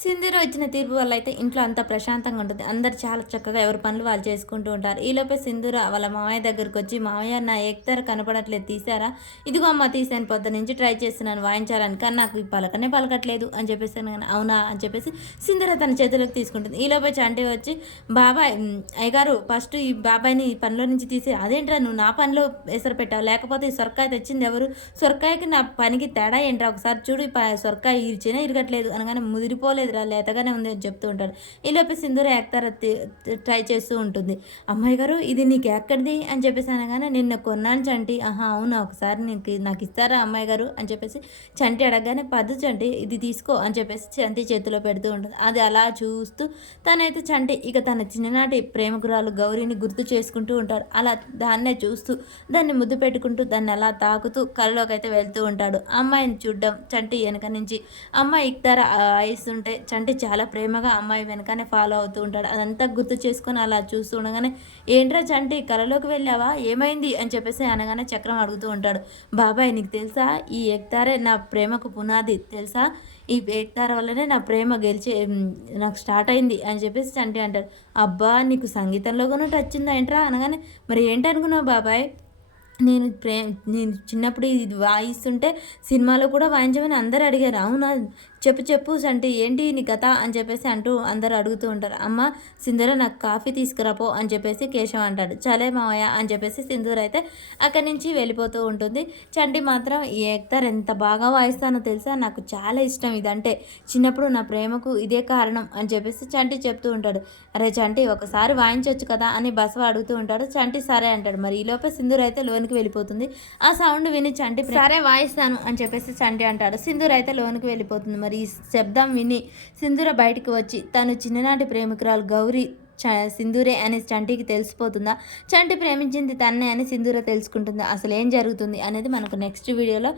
సింధూర ఇచ్చిన తీర్పు వల్ల అయితే ఇంట్లో అంతా ప్రశాంతంగా ఉంటుంది. అందరూ చాలా చక్కగా ఎవరి పనులు వాళ్ళు చేసుకుంటూ ఉంటారు. ఈలోపే సింధూర వాళ్ళ మామయ్య దగ్గరకొచ్చి, "మామయ్య నా ఏక్తార కనపడట్లేదు తీశారా? ఇదిగో అమ్మ తీశాను పొద్దునుంచి ట్రై చేస్తున్నాను వాయించాలని. కానీ నాకు ఈ పలకనే పలకట్లేదు" అని చెప్పేసి అనగానే, "అవునా?" అని చెప్పేసి సింధూర తన చేతిలోకి తీసుకుంటుంది. ఈలోపే చంటి వచ్చి, "బాబాయ్ అయ్యగారు ఫస్ట్ ఈ బాబాయ్‌ని ఈ పనిలో నుంచి తీసేయి." "అదేంట్రా నువ్వు నా పనిలో ఎసరు పెట్టావు? లేకపోతే ఈ సొరకాయ తెచ్చింది ఎవరు? సొరకాయకి నా పనికి తేడా ఏంట్రా? ఒకసారి చూడు ఈ సొరకాయ ఇరిచినా ఇరగట్లేదు" అనగానే, "ముదిరిపోలేదురా లేతగానే ఉంది" అని చెప్తూ ఉంటాడు. ఈలోపు సింధూర యాక్తార ట్రై చేస్తూ ఉంటుంది. "అమ్మాయి గారు ఇది నీకు ఎక్కడిది?" అని చెప్పేసి అనగానే, "నిన్న కొన్నాను చంటి." "ఆహా అవునా, ఒకసారి నాకు ఇస్తారా అమ్మాయి గారు?" అని చెప్పేసి చంటి అడగగానే, "పద్దు చంటి ఇది తీసుకో" అని చెప్పేసి చంటి చేతిలో పెడుతూ ఉంటుంది. అది అలా చూస్తూ తనైతే చంటి ఇక తన చిన్ననాటి ప్రేమకురాలు గౌరీని గుర్తు చేసుకుంటూ ఉంటాడు. అలా దాన్నే చూస్తూ దాన్ని ముద్దు పెట్టుకుంటూ దాన్ని అలా తాకుతూ కళ్ళలోకి అయితే వెళ్తూ ఉంటాడు. అమ్మాయిని చూడ్డం చంటి వెనక నుంచి అమ్మాయి ఇక్తార ఇస్తుంటే చంటి చాలా ప్రేమగా అమ్మాయి వెనకనే ఫాలో అవుతూ ఉంటాడు. అదంతా గుర్తు చేసుకొని అలా చూస్తూ ఉండగానే, "ఏంట్రా చంటి కలలోకి వెళ్ళావా? ఏమైంది?" అని చెప్పేసి అనగానే చక్రం అడుగుతూ ఉంటాడు. "బాబాయ్ నీకు తెలుసా ఈ ఎక్తారే నా ప్రేమకు పునాది తెలుసా? ఈ ఎక్తార వల్లనే నా ప్రేమ నాకు స్టార్ట్ అయింది" అని చెప్పేసి చంటి అంటాడు. "అబ్బా నీకు సంగీతంలో కూడా టచ్ ఉందా ఏంట్రా?" అనగానే, "మరి ఏంటనుకున్నావు బాబాయ్? నేను చిన్నప్పుడు ఇది వాయిస్తుంటే సినిమాలో కూడా వాయించమని అందరూ అడిగారు." "అవునా? చెప్పు చెప్పు చంటి ఏంటి నీ కథ?" అని చెప్పేసి అంటూ అందరూ అడుగుతూ ఉంటారు. "అమ్మ సింధూర నాకు కాఫీ తీసుకురాపో" అని చెప్పేసి కేశవ అంటాడు. "చలే మావయ్య" అని చెప్పేసి సింధూర అయితే అక్కడి నుంచి వెళ్ళిపోతూ ఉంటుంది. చంటి మాత్రం, "ఈ ఏక్తార్ ఎంత బాగా వాయిస్తానో తెలుసా? నాకు చాలా ఇష్టం ఇదంటే. చిన్నప్పుడు నా ప్రేమకు ఇదే కారణం" అని చెప్పేసి చంటి చెప్తూ ఉంటాడు. "అరే చంటి ఒకసారి వాయించొచ్చు కదా" అని బసవ అడుగుతూ ఉంటాడు. చంటి సరే అంటాడు. మరి ఈలోపే సింధూర అయితే లోనికి వెళ్ళిపోతుంది. ఆ సౌండ్ విని చంటి, "సరే వాయిస్తాను" అని చెప్పేసి చంటి అంటాడు. సింధూర అయితే లోనికి వెళ్ళిపోతుంది. మరి ఈ శబ్దం విని సింధూర బయటికి వచ్చి తను చిన్ననాటి ప్రేమికురాలు గౌరీ సింధూరే అని చంటికి తెలిసిపోతుందా? చంటి ప్రేమించింది తన్నే అని సింధూర తెలుసుకుంటుందా? అసలు ఏం జరుగుతుంది అనేది మనకు నెక్స్ట్ వీడియోలో